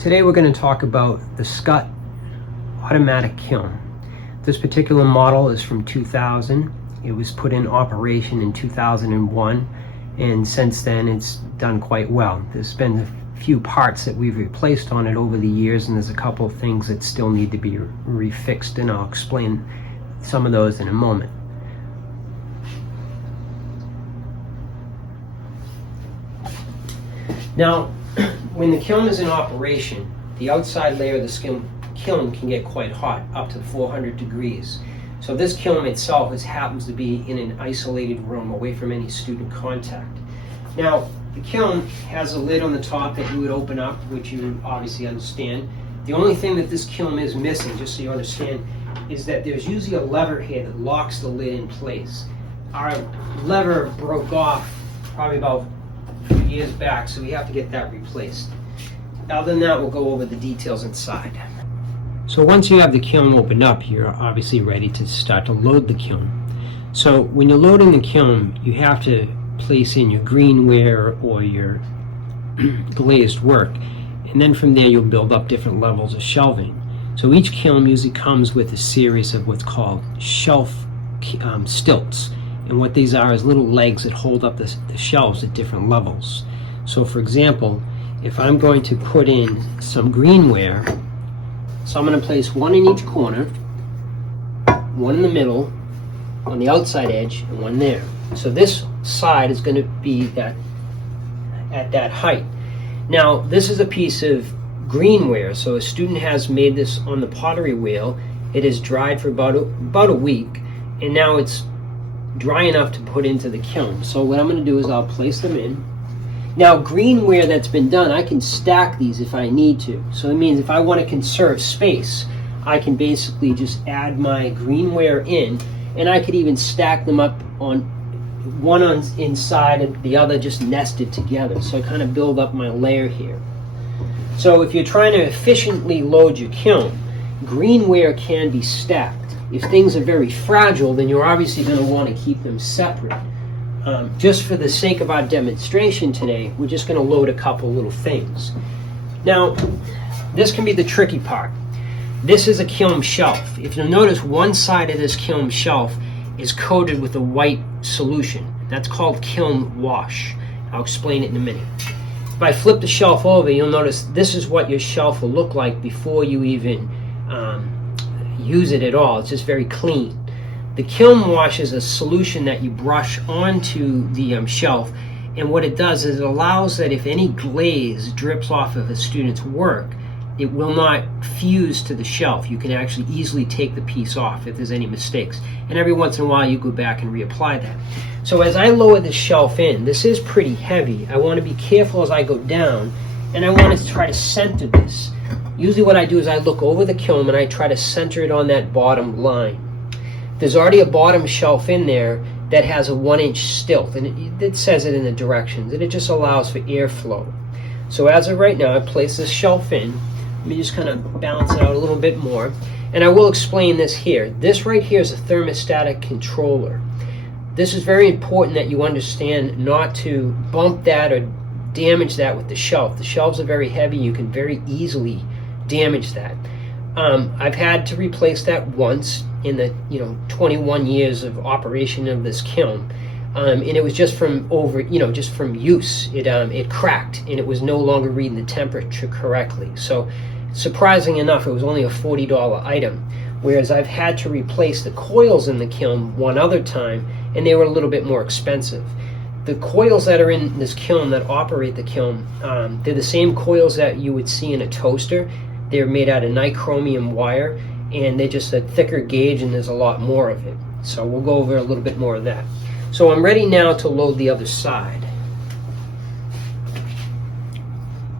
Today we're going to talk about the Scott automatic kiln. This particular model is from 2000. It was put in operation in 2001, and since then it's done quite well. There's been a few parts that we've replaced on it over the years, and there's a couple of things that still need to be refixed, and I'll explain some of those in a moment. Now, when the kiln is in operation, the outside layer of the kiln can get quite hot, up to 400 degrees. So this kiln itself happens to be in an isolated room, away from any student contact. Now, the kiln has a lid on the top that you would open up, which you obviously understand. The only thing that this kiln is missing, just so you understand, is that there's usually a lever here that locks the lid in place. Our lever broke off probably about a few years back, so we have to get that replaced. Other than that, we'll go over the details inside. So once you have the kiln opened up, you're obviously ready to start to load the kiln. So when you're loading the kiln, you have to place in your greenware or your glazed work, and then from there you'll build up different levels of shelving. So each kiln usually comes with a series of what's called shelf stilts, and what these are is little legs that hold up the shelves at different levels. So for example, if I'm going to put in some greenware, so I'm going to place one in each corner, one in the middle, on the outside edge, and one there. So this side is going to be at that height. Now, this is a piece of greenware, so a student has made this on the pottery wheel. It is dried for about a week, and now it's dry enough to put into the kiln. So what I'm going to do is I'll place them in. Now, greenware that's been done, I can stack these if I need to. So it means if I want to conserve space, I can basically just add my greenware in, and I could even stack them up on one on inside and the other just nested together. So I kind of build up my layer here. So if you're trying to efficiently load your kiln, greenware can be stacked. If things are very fragile, then you're obviously going to want to keep them separate. Just for the sake of our demonstration today, we're just going to load a couple little things. Now, this can be the tricky part. This is a kiln shelf. If you'll notice, one side of this kiln shelf is coated with a white solution. That's called kiln wash. I'll explain it in a minute. If I flip the shelf over, you'll notice this is what your shelf will look like before you even use it at all. It's just very clean. The kiln wash is a solution that you brush onto the shelf, and what it does is it allows that if any glaze drips off of a student's work, it will not fuse to the shelf. You can actually easily take the piece off if there's any mistakes, and every once in a while you go back and reapply that. So as I lower this shelf in, this is pretty heavy. I want to be careful as I go down, and I want to try to center this. Usually what I do is I look over the kiln and I try to center it on that bottom line. There's already a bottom shelf in there that has a 1-inch stilt, and it says it in the directions, and it just allows for airflow. So as of right now, I place this shelf in. Let me just kind of balance it out a little bit more, and I will explain this here. This right here is a thermostatic controller. This is very important that you understand not to bump that or damage that with the shelf. The shelves are very heavy. You can very easily damage that. I've had to replace that once in the 21 years of operation of this kiln, and it was just from just from use. It cracked, and it was no longer reading the temperature correctly. So surprising enough, it was only a $40 item, whereas I've had to replace the coils in the kiln one other time, and they were a little bit more expensive. The coils that are in this kiln that operate the kiln, they're the same coils that you would see in a toaster. They're made out of nichromium wire, and they're just a thicker gauge, and there's a lot more of it. So we'll go over a little bit more of that. So I'm ready now to load the other side.